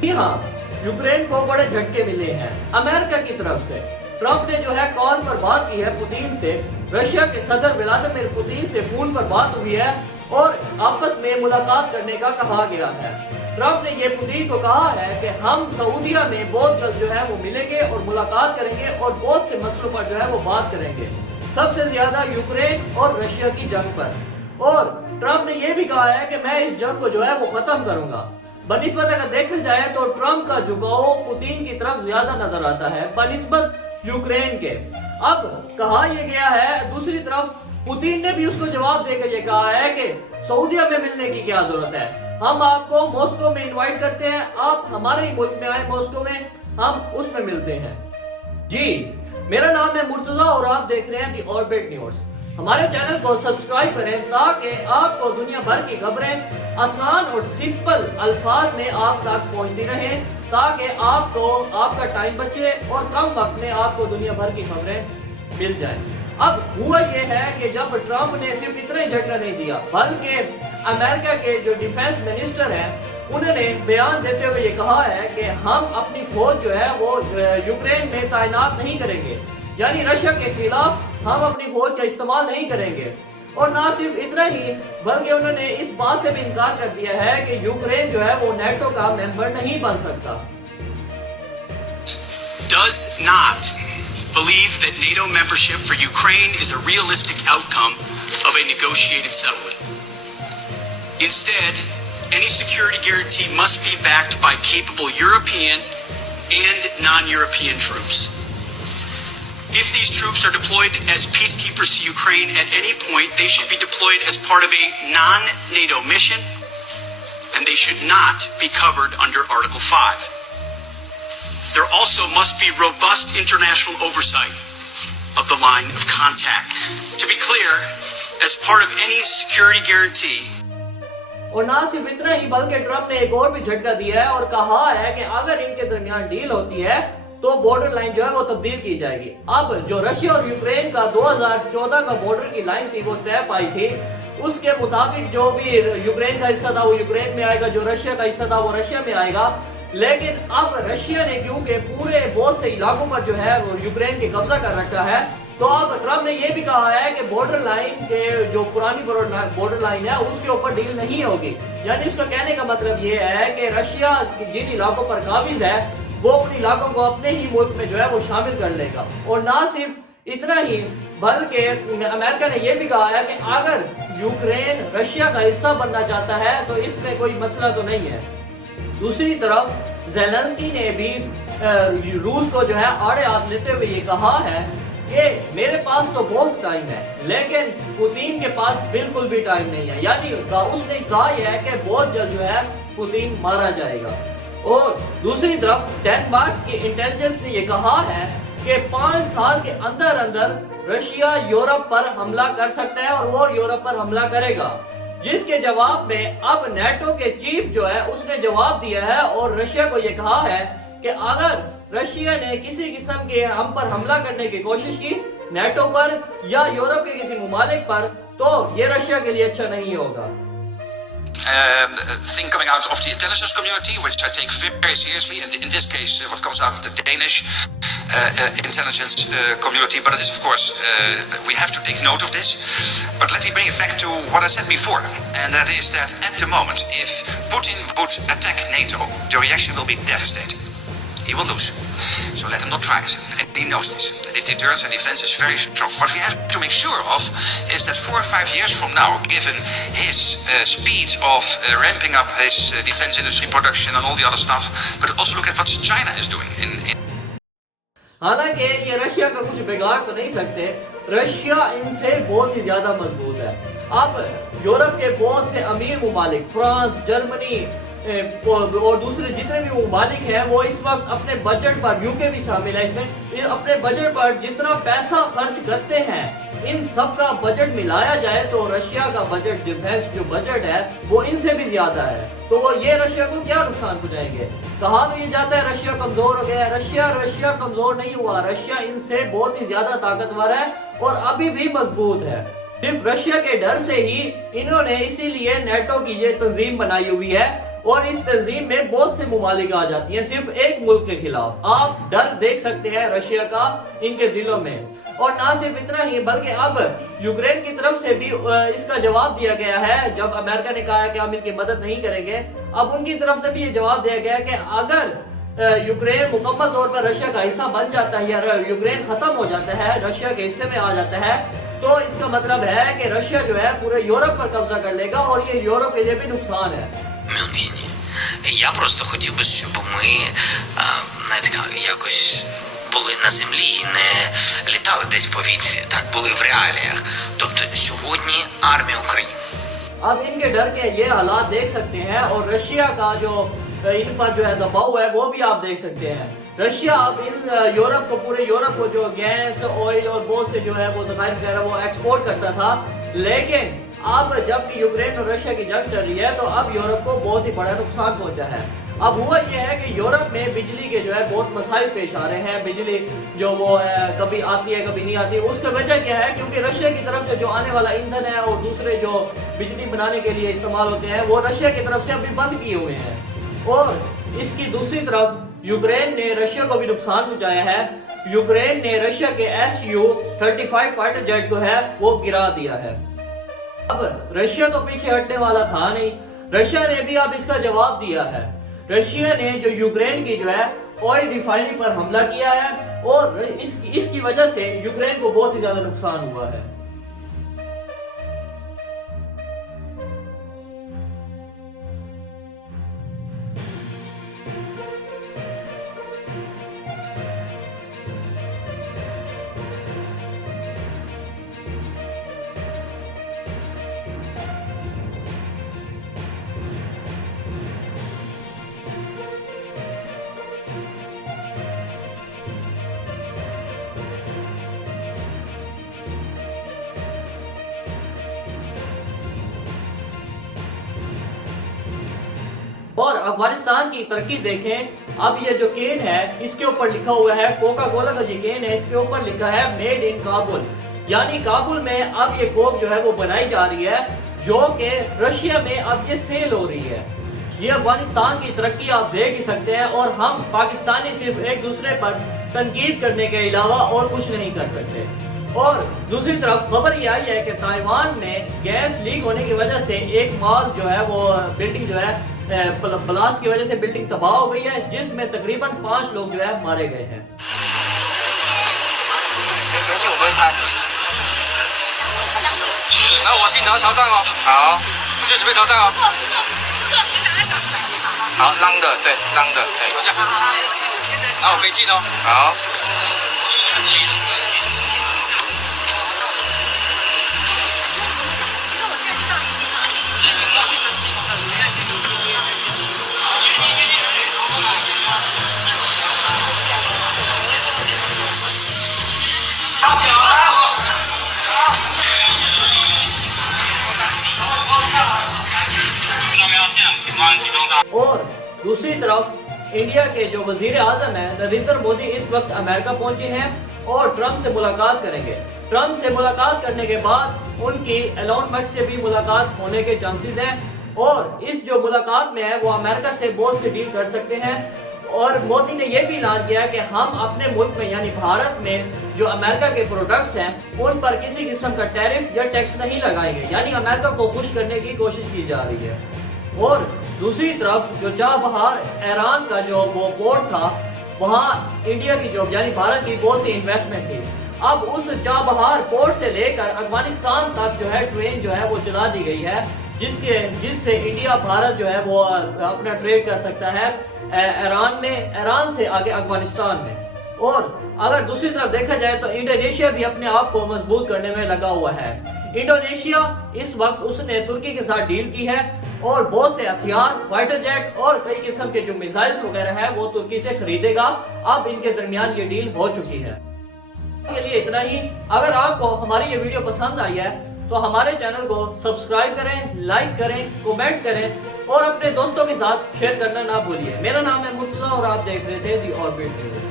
जी हाँ, यूक्रेन को बड़े झटके मिले हैं अमेरिका की तरफ से। ट्रंप ने जो है कॉल पर बात की है पुतिन से, रशिया के सदर व्लादिमीर पुतिन से फोन पर बात हुई है और आपस में मुलाकात करने का कहा गया है। ट्रंप ने ये पुतिन को कहा है कि हम सऊदीया में बहुत जल्द जो है वो मिलेंगे और मुलाकात करेंगे और बहुत से मसलों पर जो है वो बात करेंगे, सबसे ज्यादा यूक्रेन और रशिया की जंग पर। और ट्रंप ने यह भी कहा है कि मैं इस जंग को जो है वो खत्म करूंगा। बनिस्बत अगर देखा जाए तो ट्रंप का झुकाव पुतिन की तरफ ज्यादा नजर आता है बनिस्बत यूक्रेन के। अब कहा यह गया है, दूसरी तरफ पुतिन ने भी उसको जवाब देकर यह कहा है कि सऊदीया में मिलने की क्या जरूरत है, हम आपको मॉस्को में इनवाइट करते हैं, आप हमारे ही मुल्क में आए मॉस्को में, हम उसमें मिलते हैं। जी, मेरा नाम है मुर्तजा और आप देख रहे हैं दी ऑर्बिट न्यूज। हमारे चैनल को सब्सक्राइब करें ताकि आपको दुनिया भर की खबरें आसान और सिंपल अल्फाज में आप तक पहुंचती रहें, ताकि आपको आपका टाइम बचे और कम वक्त में आपको दुनिया भर की खबरें मिल जाएं। अब हुआ यह है कि जब ट्रंप ने सिर्फ इतना ही झटका नहीं दिया, बल्कि अमेरिका के जो डिफेंस मिनिस्टर हैं उन्होंने बयान देते हुए ये कहा है कि हम अपनी फौज जो है वो यूक्रेन में तैनात नहीं करेंगे, यानी रशिया के खिलाफ हम अपनी फौज का इस्तेमाल नहीं करेंगे। और ना सिर्फ इतना ही, बल्कि उन्होंने इस बात से भी इनकार कर दिया है कि यूक्रेन जो है वो नेटो का मेंबर नहीं बन सकता। Does not believe that NATO membership for Ukraine is a realistic outcome of a negotiated settlement. Instead, any security guarantee must be backed by capable European and non-European troops. If these troops are deployed as peacekeepers to Ukraine at any point, they should be deployed as part of a non-NATO mission, and they should not be covered under Article 5. There also must be robust international oversight of the line of contact. To be clear, as part of any security guarantee, और ना सिर्फ इतना ही, बल्कि Trump ने एक और भी झटका दिया है और कहा है कि अगर इनके दरमियान डील होती है तो बॉर्डर लाइन जो है वो तब्दील की जाएगी। अब जो रशिया और यूक्रेन का 2014 का बॉर्डर की लाइन थी वो तय पाई थी, उसके मुताबिक जो भी यूक्रेन का हिस्सा था वो यूक्रेन में आएगा, जो रशिया का हिस्सा था वो रशिया में आएगा। लेकिन अब रशिया ने क्योंकि पूरे बहुत से इलाकों पर जो है वो यूक्रेन के कब्जा कर रखा है, तो अब ट्रंप ने यह भी कहा है कि बॉर्डर लाइन के जो पुरानी बॉर्डर लाइन है उसके ऊपर डील नहीं होगी। यानी उसका कहने का मतलब ये है कि रशिया जिन इलाकों पर काबिज है वो उन इलाकों को अपने ही मुल्क में जो है वो शामिल कर लेगा। और ना सिर्फ इतना ही, बल्कि अमेरिका ने यह भी कहा है कि अगर यूक्रेन रशिया का हिस्सा बनना चाहता है तो इसमें कोई मसला तो नहीं है। दूसरी तरफ ज़ेलेंस्की ने भी रूस को जो है आड़े हाथ लेते हुए ये कहा है कि मेरे पास तो बहुत टाइम है, लेकिन पुतिन के पास बिल्कुल भी टाइम नहीं है। यानी उसने कहा यह है कि बहुत जल्द जो है पुतिन मारा जाएगा। और दूसरी तरफ डेनमार्क की इंटेलिजेंस ने यह कहा है कि 5 साल के अंदर अंदर रशिया यूरोप पर हमला कर सकता है और वो यूरोप पर हमला करेगा, जिसके जवाब में अब नेटो के चीफ जो है उसने जवाब दिया है और रशिया को यह कहा है कि अगर रशिया ने किसी किस्म के हम पर हमला करने की कोशिश की, नेटो पर या यूरोप के किसी मुमालिक पर, तो ये रशिया के लिए अच्छा नहीं होगा। Thing coming out of the intelligence community, which I take very seriously, and in this case, what comes out of the Danish intelligence community, but it is, of course, we have to take note of this. But let me bring it back to what I said before, and that is that at the moment, if Putin would attack NATO, the reaction will be devastating. He will lose. So let him not try it. And he knows this. The deterrence and defense is very strong. What we have to make sure of is that 4 or 5 years from now, given his speed of ramping up his defense industry production and all the other stuff, but also look at what China is doing in हालांकि ये Russia का कुछ बिगाड़ तो नहीं सकते, Russia इनसे बहुत ही ज्यादा मजबूत है। अब यूरोप के बहुत से अमीर मुमालिक, फ्रांस, जर्मनी और दूसरे जितने भी मुमालिक हैं, वो इस वक्त अपने बजट पर, यूके भी शामिल है इसमें, अपने बजट पर जितना पैसा खर्च करते हैं, इन सब का बजट मिलाया जाए तो रशिया का बजट, डिफेंस जो बजट है वो इनसे भी ज्यादा है। तो वो ये रशिया को क्या नुकसान पहुंचाएंगे? कहा तो ये जाता है रशिया कमजोर हो गया है, रशिया कमजोर नहीं हुआ, रशिया इनसे बहुत ही ज्यादा ताकतवर है और अभी भी मजबूत है। सिर्फ रशिया के डर से ही इन्होंने इसीलिए नेटो की ये तंजीम बनाई हुई है और इस तंजीम में बहुत से मुमालिक आ जाती हैं सिर्फ एक मुल्क के खिलाफ। आप डर देख सकते हैं रशिया का इनके दिलों में। और ना सिर्फ इतना ही बल्कि अब यूक्रेन की तरफ से भी इसका जवाब दिया गया है। जब अमेरिका ने कहा है कि हम इनकी मदद नहीं करेंगे, अब उनकी तरफ से भी ये जवाब दिया गया है कि अगर यूक्रेन मुकम्मल तौर पर रशिया का हिस्सा बन जाता है या यूक्रेन खत्म हो जाता है, रशिया के हिस्से में आ जाता है, तो इसका मतलब है कि रशिया जो है पूरे यूरोप पर कब्जा कर लेगा और ये यूरोप के लिए भी नुकसान है। Я просто хотів би, щоб ми, знаєте, якось були на землі і не літали десь в повітрі, так, були в реаліях. Тобто сьогодні армія України. अब इनके डर के ये हालात देख सकते हैं और रशिया का जो इन पर जो है दबाव है वो भी आप देख सकते हैं। रशिया अब इन यूरोप को, पूरे यूरोप को जो गैस, ऑयल और बहुत से जो है वो ज़खायर वगैरह वो एक्सपोर्ट करता था, लेकिन अब जबकि यूक्रेन और रशिया की जंग चल रही है तो अब यूरोप को बहुत ही बड़ा नुकसान पहुंचा है। अब हुआ यह है कि यूरोप में बिजली के जो है बहुत मसाइल पेश आ रहे हैं। बिजली जो वो है कभी आती है कभी नहीं आती। उसका वजह क्या है? क्योंकि रशिया की तरफ से जो आने वाला ईंधन है और दूसरे जो बिजली बनाने के लिए इस्तेमाल होते हैं वो रशिया की तरफ से अभी बंद किए हुए हैं। और इसकी दूसरी तरफ यूक्रेन ने रशिया को भी नुकसान पहुंचाया है। यूक्रेन ने रशिया के Su-35 फाइटर जेट को है वो गिरा दिया है। अब रशिया तो पीछे हटने वाला था नहीं, रशिया ने भी अब इसका जवाब दिया है। रशिया ने जो यूक्रेन की जो है ऑयल रिफाइनरी पर हमला किया है और इसकी वजह से यूक्रेन को बहुत ही ज्यादा नुकसान हुआ है। और अफगानिस्तान की तरक्की देखें। अब ये जो केन है इसके ऊपर लिखा हुआ है, कोका कोला का जो केन है इसके ऊपर लिखा है मेड इन काबुल, यानी काबुल में अब ये कोक जो है वो बनाई जा रही है जो कि रशिया में अब ये सेल हो रही है। ये अफगानिस्तान की तरक्की आप देख ही सकते हैं और हम पाकिस्तानी सिर्फ एक दूसरे पर तनकीद करने के अलावा और कुछ नहीं कर सकते। और दूसरी तरफ खबर ये आई है कि ताइवान में गैस लीक होने की वजह से एक मॉल जो है वो बिल्डिंग जो है ब्लास्ट की वजह से बिल्डिंग तबाह हो गई है, जिसमें तकरीबन 5 लोग जो है मारे गए हैं। और दूसरी तरफ इंडिया के जो वजीर आजम है नरेंद्र मोदी इस वक्त अमेरिका पहुंचे हैं और ट्रंप से मुलाकात करेंगे। ट्रंप से मुलाकात करने के बाद उनकी एलोन मस्क से भी मुलाकात होने के चांसेस हैं और इस जो मुलाकात में है वो अमेरिका से बहुत से डील कर सकते हैं। और मोदी ने यह भी ऐलान किया कि हम अपने मुल्क में यानी भारत में जो अमेरिका के प्रोडक्ट्स हैं उन पर किसी किस्म का टैरिफ या टैक्स नहीं लगाएंगे, यानी अमेरिका को खुश करने की कोशिश की जा रही है। और दूसरी तरफ जो चाबहार ईरान का जो वो पोर्ट था वहाँ इंडिया की जो यानी भारत की बहुत सी इन्वेस्टमेंट थी। अब उस चाबहार पोर्ट से लेकर अफगानिस्तान तक जो है ट्रेन जो है वो चला दी गई है जिससे इंडिया भारत जो है वो अपना ट्रेड कर सकता है ईरान में, ईरान से आगे अफगानिस्तान में। और अगर दूसरी तरफ देखा जाए तो इंडोनेशिया भी अपने आप को मजबूत करने में लगा हुआ है। इंडोनेशिया इस वक्त उसने तुर्की के साथ डील की है और बहुत से हथियार, फाइटर जेट और कई किस्म के जो मिसाइल्स वगैरह है वो तुर्की से खरीदेगा। अब इनके दरमियान ये डील हो चुकी है। के लिए इतना ही। अगर आपको हमारी ये वीडियो पसंद आई है तो हमारे चैनल को सब्सक्राइब करें, लाइक करें, कमेंट करें और अपने दोस्तों के साथ शेयर करना ना भूलिए। मेरा नाम है मुर्तजा और आप देख रहे थे दी ऑर्बिट न्यूज़।